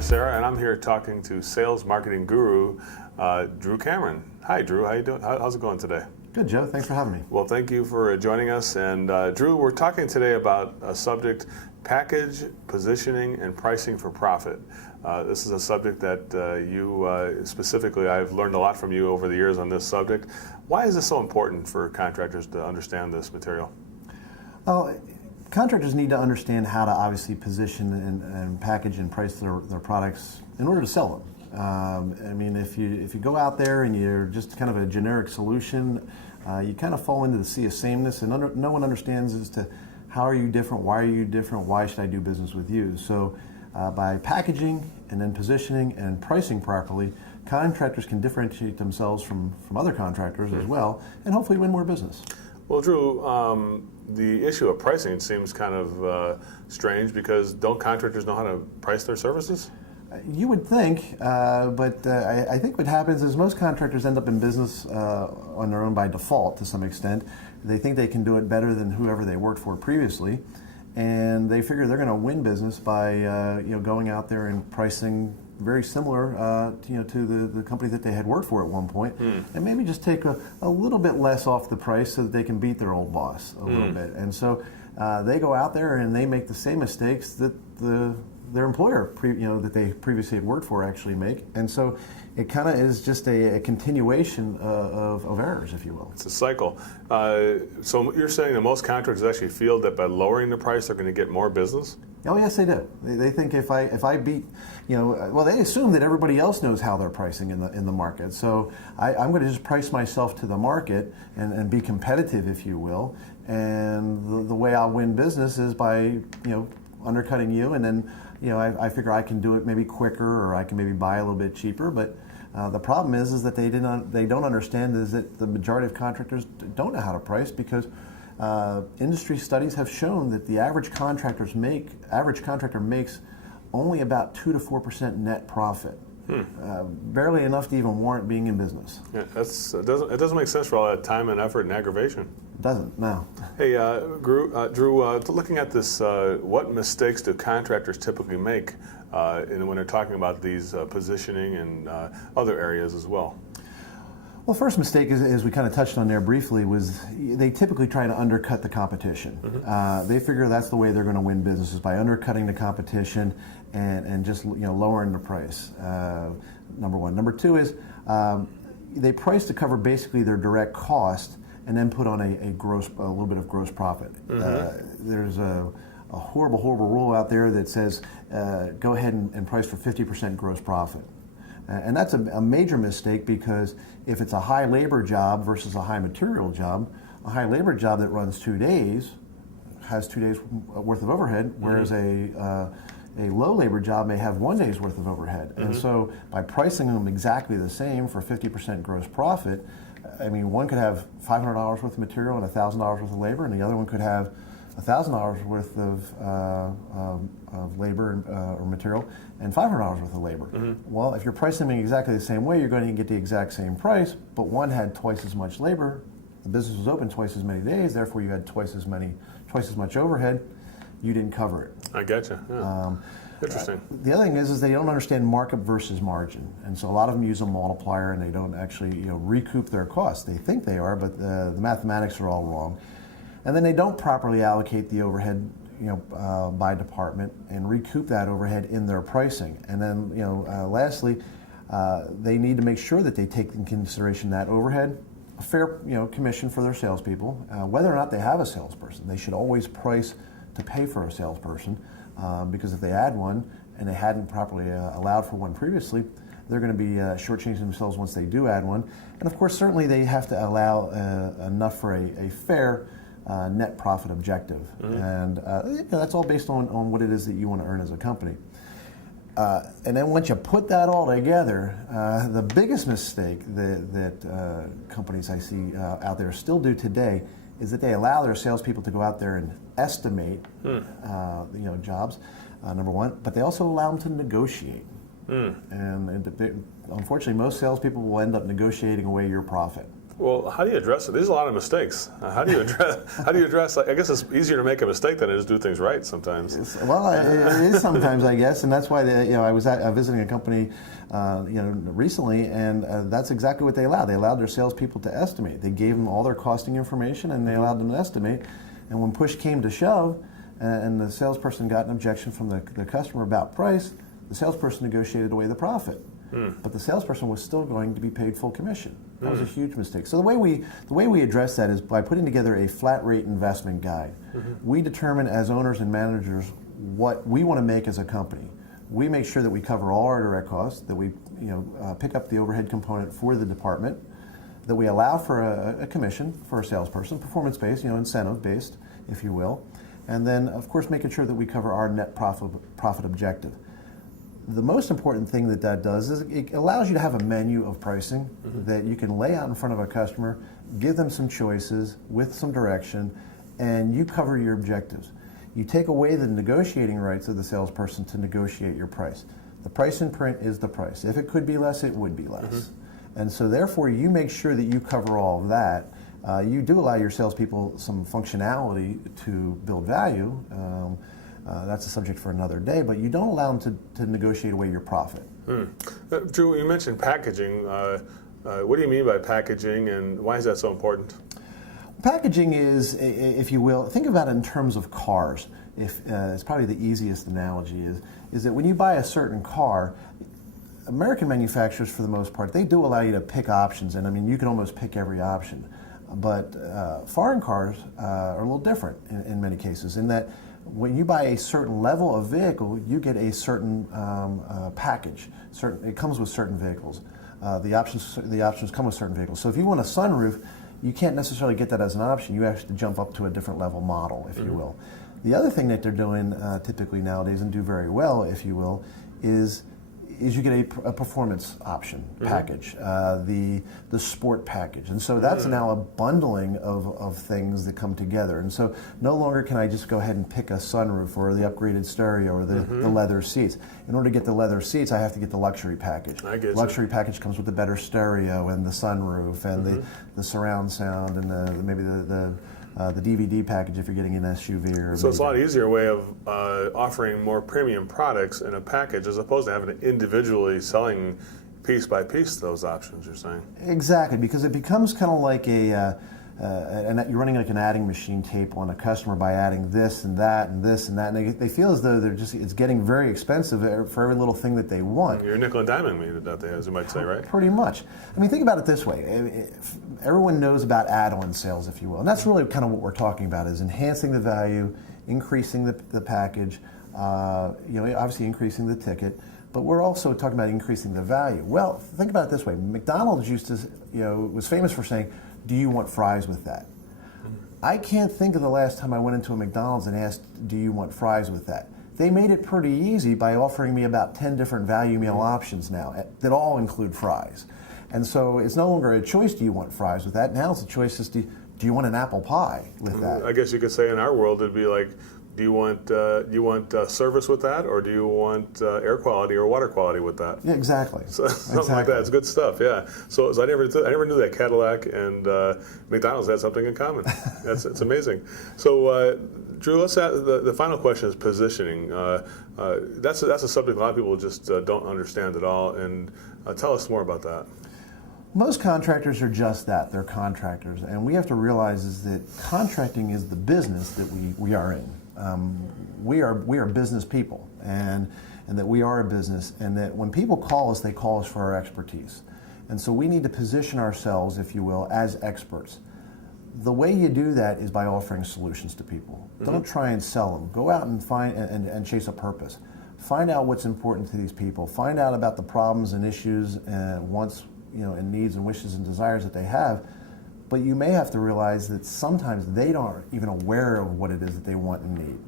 Sarah, and I'm here talking to sales marketing guru Drew Cameron. Hi, Drew. How you doing? How's it going today? Good, Joe. Thanks for having me. Well, thank you for joining us. And Drew, we're talking today about a subject: package, positioning, and pricing for profit. This is a subject that you specifically, I've learned a lot from you over the years on this subject. Why is this so important for contractors to understand this material? Well, contractors need to understand how to obviously position and package and price their products in order to sell them. I mean, if you go out there and you're just kind of a generic solution, you kind of fall into the sea of sameness, and no one understands as to how are you different, why are you different, why should I do business with you? So by packaging and then positioning and pricing properly, contractors can differentiate themselves from other contractors as well, and hopefully win more business. Well, Drew, the issue of pricing seems kind of strange, because don't contractors know how to price their services? You would think, but I think what happens is most contractors end up in business on their own by default to some extent. They think they can do it better than whoever they worked for previously, and they figure they're going to win business by going out there and pricing very similar to the company that they had worked for at one point, and maybe just take a little bit less off the price so that they can beat their old boss a little bit. And so they go out there and they make the same mistakes that their employer that they previously had worked for actually make. And so it kind of is just a continuation of errors, if you will. It's a cycle. So you're saying that most contractors actually feel that by lowering the price they're going to get more business? Oh yes, they do. They think if I beat, well, they assume that everybody else knows how they're pricing in the market. So I'm going to just price myself to the market and be competitive, if you will. And the way I'll win business is by undercutting you, and then I figure I can do it maybe quicker, or I can maybe buy a little bit cheaper. But the problem is that they don't understand is that the majority of contractors don't know how to price, because industry studies have shown that the average contractor makes only about 2 to 4% net profit. Barely enough to even warrant being in business. Yeah, it doesn't make sense for all that time and effort and aggravation. It doesn't, no. Hey, Drew, looking at this, what mistakes do contractors typically make when they're talking about these positioning and other areas as well? Well, the first mistake, as we kind of touched on there briefly, was they typically try to undercut the competition. They figure that's the way they're going to win business, is by undercutting the competition and just lowering the price. Number one. Number two is they price to cover basically their direct cost, and then put on a little bit of gross profit. There's a horrible rule out there that says go ahead and price for 50% gross profit. And that's a major mistake, because if it's a high labor job versus a high material job, a high labor job that runs 2 days has 2 days worth of overhead, whereas a low labor job may have 1 day's worth of overhead. And so by pricing them exactly the same for 50% gross profit, I mean, one could have $500 worth of material and $1,000 worth of labor, and the other one could have $1,000 worth of labor or material and $500 worth of labor. Well, if you're pricing them exactly the same way, you're going to get the exact same price, but one had twice as much labor, the business was open twice as many days, therefore you had twice as much overhead. You didn't cover it. I getcha. Yeah. Interesting. The other thing is they don't understand markup versus margin, and so a lot of them use a multiplier, and they don't actually recoup their costs. They think they are, but the mathematics are all wrong. And then they don't properly allocate the overhead by department and recoup that overhead in their pricing. And then lastly, they need to make sure that they take in consideration that overhead, a fair commission for their salespeople, whether or not they have a salesperson. They should always price to pay for a salesperson, because if they add one and they hadn't properly allowed for one previously, they're going to be shortchanging themselves once they do add one. And of course, certainly they have to allow enough for a fair net profit objective. And that's all based on what it is that you want to earn as a company. And then once you put that all together, the biggest mistake that companies I see out there still do today is that they allow their salespeople to go out there and estimate jobs, number one, but they also allow them to negotiate. And unfortunately, most salespeople will end up negotiating away your profit. Well, how do you address it? There's a lot of mistakes. How do you address? How do you address? I guess it's easier to make a mistake than it is to do things right sometimes. Well, it is sometimes, I guess, and that's why I was visiting a company, recently, and that's exactly what they allowed. They allowed their salespeople to estimate. They gave them all their costing information, and they allowed them to estimate. And when push came to shove, and the salesperson got an objection from the customer about price, the salesperson negotiated away the profit. But the salesperson was still going to be paid full commission. That was a huge mistake. So the way we address that is by putting together a flat rate investment guide. We determine as owners and managers what we want to make as a company. We make sure that we cover all our direct costs, that we pick up the overhead component for the department, that we allow for a commission for a salesperson, performance-based, incentive-based, if you will, and then of course making sure that we cover our net profit objective. The most important thing that does is it allows you to have a menu of pricing that you can lay out in front of a customer, give them some choices with some direction, and you cover your objectives. You take away the negotiating rights of the salesperson to negotiate your price. The price in print is the price. If it could be less, it would be less. And so therefore you make sure that you cover all of that. You do allow your salespeople some functionality to build value. That's a subject for another day, but you don't allow them to negotiate away your profit. Drew, you mentioned packaging. What do you mean by packaging, and why is that so important? Packaging is, if you will, think about it in terms of cars. It's probably the easiest analogy is that when you buy a certain car, American manufacturers, for the most part, they do allow you to pick options, and I mean, you can almost pick every option. But foreign cars are a little different in many cases, in that when you buy a certain level of vehicle, you get a certain package. It comes with certain vehicles. The options come with certain vehicles. So if you want a sunroof, you can't necessarily get that as an option. You have to jump up to a different level model, if you will. The other thing that they're doing typically nowadays, and do very well, if you will, is you get a performance option package, the sport package. And so that's now a bundling of things that come together. And so no longer can I just go ahead and pick a sunroof or the upgraded stereo or the leather seats. In order to get the leather seats, I have to get the luxury package. Luxury package comes with the better stereo and the sunroof and the surround sound and maybe the DVD package if you're getting an SUV. So it's a lot easier way of offering more premium products in a package as opposed to having to individually selling piece by piece those options, you're saying? Exactly, because it becomes kind of like you're running like an adding machine tape on a customer by adding this and that and this and that, and they feel as though it's getting very expensive for every little thing that they want. You're nickel and diming me, as you might say, right? Pretty much. I mean, think about it this way. Everyone knows about add-on sales, if you will, and that's really kind of what we're talking about, is enhancing the value, increasing the package, obviously increasing the ticket, but we're also talking about increasing the value. Well, think about it this way. McDonald's was famous for saying, "Do you want fries with that?" I can't think of the last time I went into a McDonald's and asked, "Do you want fries with that?" They made it pretty easy by offering me about 10 different value meal options now that all include fries. And so it's no longer a choice, do you want fries with that? Now it's a choice, do you want an apple pie with that? I guess you could say in our world it'd be like, do you want service with that, or do you want air quality or water quality with that? Yeah, exactly. So, something like that. It's good stuff. Yeah. So I never knew that Cadillac and McDonald's had something in common. It's amazing. So Drew, let's ask, the final question is positioning. That's a subject a lot of people just don't understand at all. And tell us more about that. Most contractors are just that. They're contractors. And we have to realize is that contracting is the business that we are in. We are business people, and that we are a business, and that when people call us, they call us for our expertise. And so we need to position ourselves, if you will, as experts. The way you do that is by offering solutions to people. Don't try and sell them. Go out and find and chase a purpose. Find out what's important to these people. Find out about the problems and issues and wants, and needs and wishes and desires that they have. But you may have to realize that sometimes they aren't even aware of what it is that they want and need.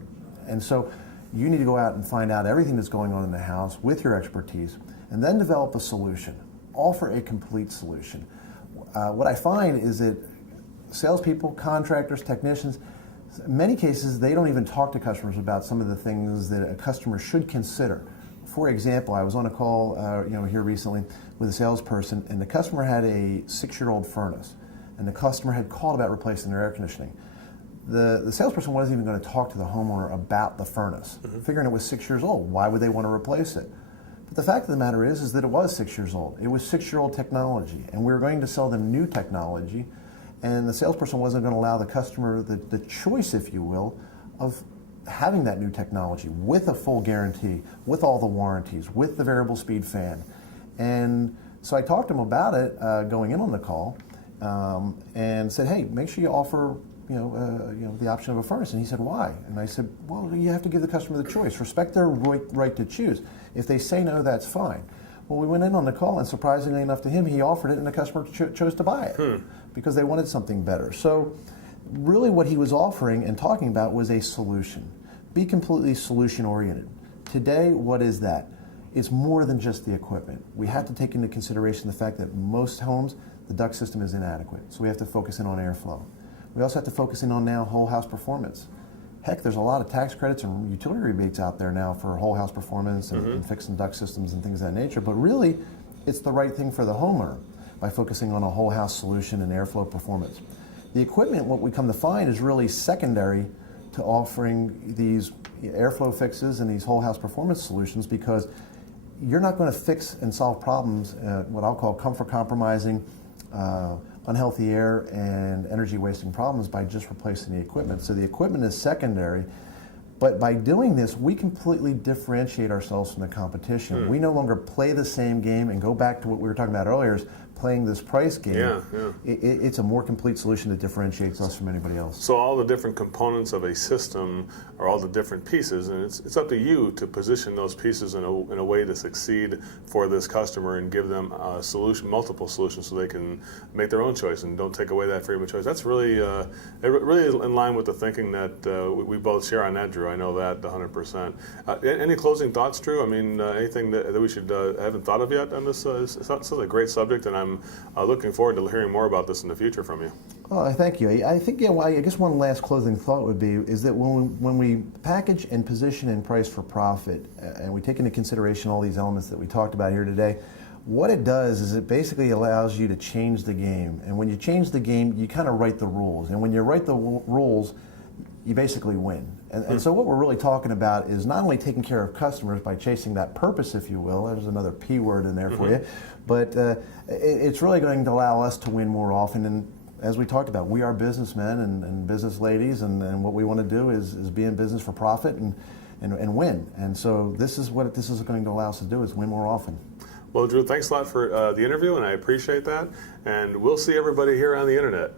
And so you need to go out and find out everything that's going on in the house with your expertise, and then develop a solution. Offer a complete solution. What I find is that salespeople, contractors, technicians, in many cases, they don't even talk to customers about some of the things that a customer should consider. For example, I was on a call here recently with a salesperson, and the customer had a 6-year-old furnace. and the customer had called about replacing their air conditioning. The salesperson wasn't even going to talk to the homeowner about the furnace, figuring it was 6 years old. Why would they want to replace it? But the fact of the matter is that it was 6 years old. It was 6-year-old technology, and we were going to sell them new technology, and the salesperson wasn't going to allow the customer the choice, if you will, of having that new technology with a full guarantee, with all the warranties, with the variable speed fan. And so I talked to him about it going in on the call, and said, hey, make sure you offer the option of a furnace. And he said, why? And I said, well, you have to give the customer the choice. Respect their right to choose. If they say no, that's fine. Well, we went in on the call, and surprisingly enough to him, he offered it, and the customer chose to buy it because they wanted something better. So really what he was offering and talking about was a solution. Be completely solution-oriented. Today, what is that? It's more than just the equipment. We have to take into consideration the fact that most homes, the duct system is inadequate, so we have to focus in on airflow. We also have to focus in on now whole house performance. Heck, there's a lot of tax credits and utility rebates out there now for whole house performance and fixing duct systems and things of that nature, but really, it's the right thing for the homeowner by focusing on a whole house solution and airflow performance. The equipment, what we come to find, is really secondary to offering these airflow fixes and these whole house performance solutions, because you're not going to fix and solve problems, what I'll call comfort compromising, unhealthy air and energy wasting problems by just replacing the equipment. So the equipment is secondary, but by doing this, we completely differentiate ourselves from the competition. We no longer play the same game and go back to what we were talking about earlier, is playing this price game. It's a more complete solution that differentiates us from anybody else. So all the different components of a system are all the different pieces, and it's up to you to position those pieces in a way to succeed for this customer and give them a solution, multiple solutions, so they can make their own choice and don't take away that freedom of choice. That's really really in line with the thinking that we both share on that, Drew. I know that 100%. Any closing thoughts, Drew? I mean, anything that we should haven't thought of yet on this? It's a great subject, and I'm looking forward to hearing more about this in the future from you. Oh, thank you. I think, I guess one last closing thought would be is that when we package and position and price for profit, and we take into consideration all these elements that we talked about here today, what it does is it basically allows you to change the game. And when you change the game, you kind of write the rules. And when you write the rules, you basically win. And so what we're really talking about is not only taking care of customers by chasing that purpose, if you will, there's another P word in there for you, but it's really going to allow us to win more often. And as we talked about, we are businessmen and business ladies, and what we want to do is be in business for profit and win. And so this is what this is going to allow us to do, is win more often. Well, Drew, thanks a lot for the interview, and I appreciate that. And we'll see everybody here on the internet.